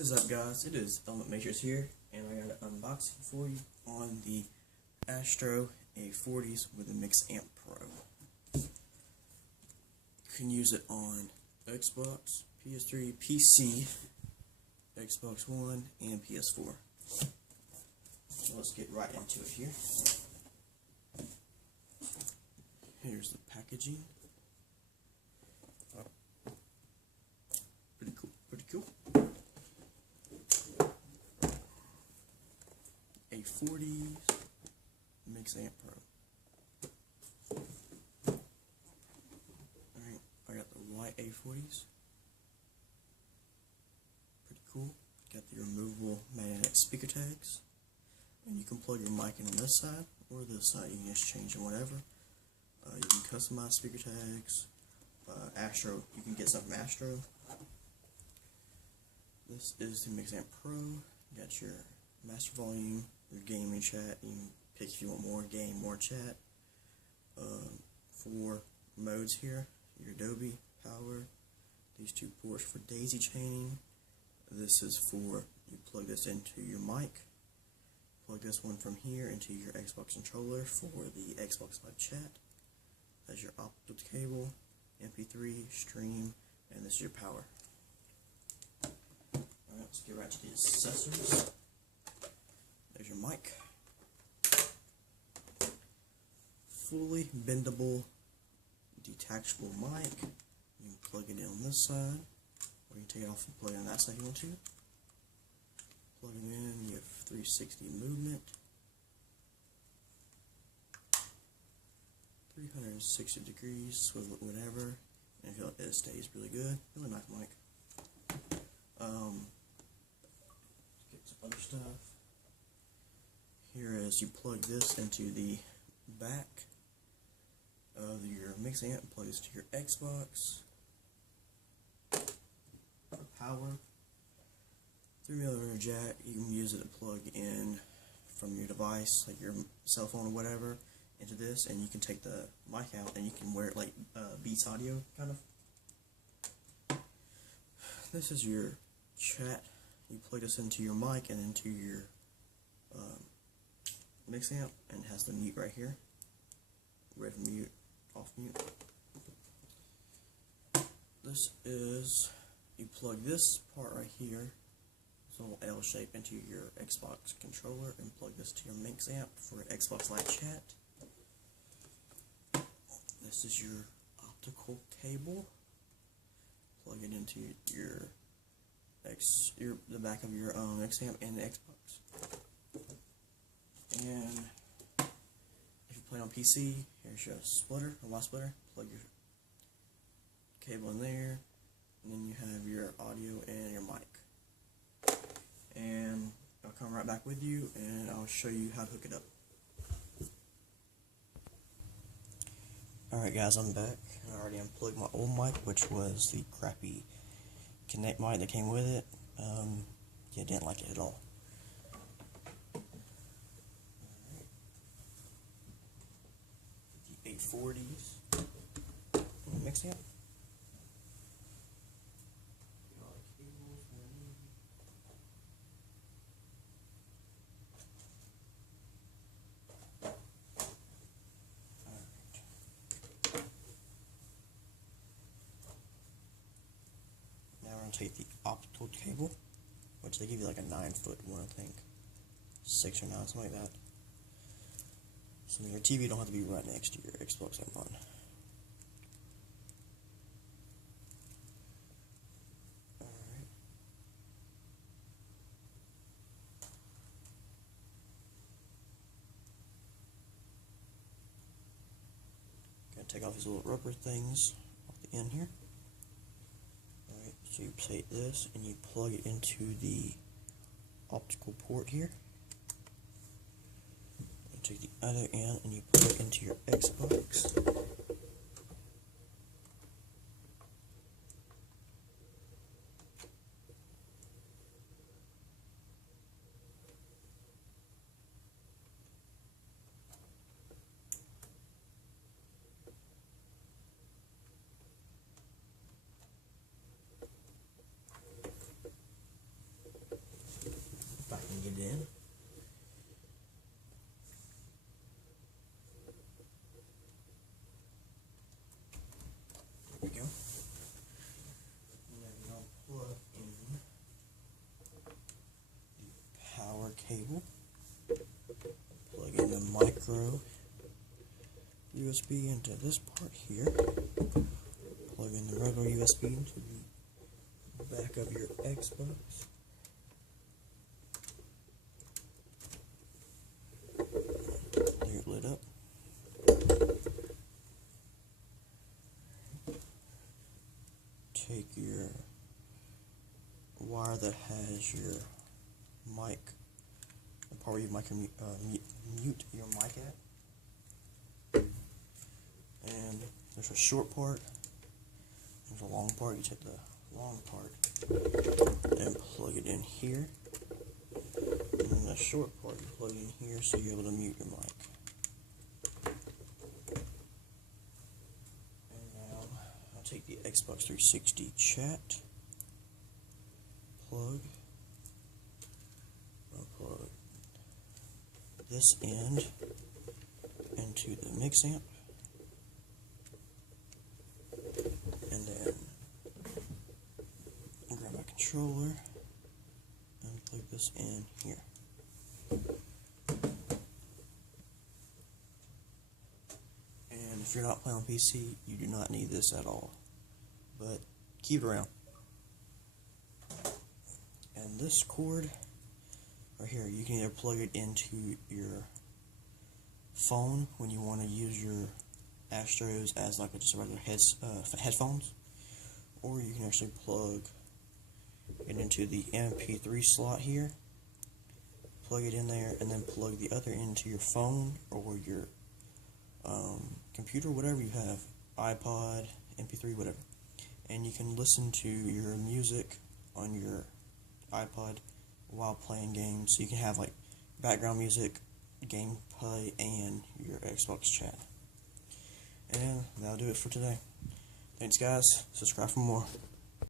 What is up, guys? It is Element Matrix here, and I got an unboxing for you on the Astro a40s with a Mix Amp Pro. You can use it on Xbox, PS3, PC, Xbox One, and PS4. So let's get right into it here. Here's the packaging. Pretty cool. A40s Mix Amp Pro. Alright, I got the white A40s. Pretty cool. Got the removable magnetic speaker tags. And you can plug your mic in on this side or this side. You can just change it whatever. You can customize speaker tags. Astro, you can get some from Astro. This is the Mix Amp Pro. You got your master volume, your gaming chat. You can pick if you want more game, more chat. 4 modes here. Your Adobe power. These 2 ports for daisy chaining. This is for, you plug this into your mic. Plug this one from here into your Xbox controller for the Xbox Live chat. That's your optical cable, MP3, stream, and this is your power. Alright, let's get right to the accessories. There's your mic. Fully bendable, detachable mic. You can plug it in on this side, or you can take it off and plug it on that side if you want to. Plug it in, you have 360 movement. 360 degrees, swivel it whatever, and I feel like it stays really good. Really nice mic. Let's get some other stuff. Here is, you plug this into the back of your Mix Amp, plug this to your Xbox. Power. 3mm jack, you can use it to plug in from your device, like your cell phone or whatever, into this, and you can take the mic out and you can wear it like Beats Audio, kind of. This is your chat. You plug this into your mic and into your Mix Amp, and it has the mute right here. Red mute, off mute. This is, you plug this part right here, this little L shape, into your Xbox controller, and plug this to your Mix Amp for Xbox Live chat. This is your optical cable. Plug it into the back of your Mix Amp and the Xbox. And if you play on PC, here's your splitter, a Y splitter. Plug your cable in there, and then you have your audio and your mic. And I'll come right back with you, and I'll show you how to hook it up. Alright guys, I'm back. I already unplugged my old mic, which was the crappy Connect mic that came with it. Yeah, didn't like it at all. The a40s. Mix it up. Take the optical cable, which they give you like a 9-foot one, I think, 6 or 9, something like that. So your TV don't have to be right next to your Xbox One. Alright. Gotta take off these little rubber things off the end here. So you take this and you plug it into the optical port here. You take the other end and you plug it into your Xbox. plug it in. There we go. Now plug in the power cable. Plug in the micro USB into this part here. Plug in the regular USB into the back of your Xbox. There it lit up. Take your wire that has your mic, the part where you mic mute your mic at. And there's a short part, there's a long part. You take the long part and plug it in here. And then the short part you plug in here so you're able to mute your mic. And now I'll take the Xbox 360 chat plug. I'll plug this end into the mix amp. And then grab my controller and plug this in here. And if you're not playing on PC, you do not need this at all. But keep it around. And this cord right here, you can either plug it into your phone when you want to use your Astros as like just regular headphones, or you can actually plug it into the MP3 slot here, plug it in there, and then plug the other into your phone or your computer, whatever you have, iPod, MP3, whatever, and you can listen to your music on your iPod while playing games. So you can have like background music, gameplay, and your Xbox chat. And that'll do it for today. Thanks guys, subscribe for more.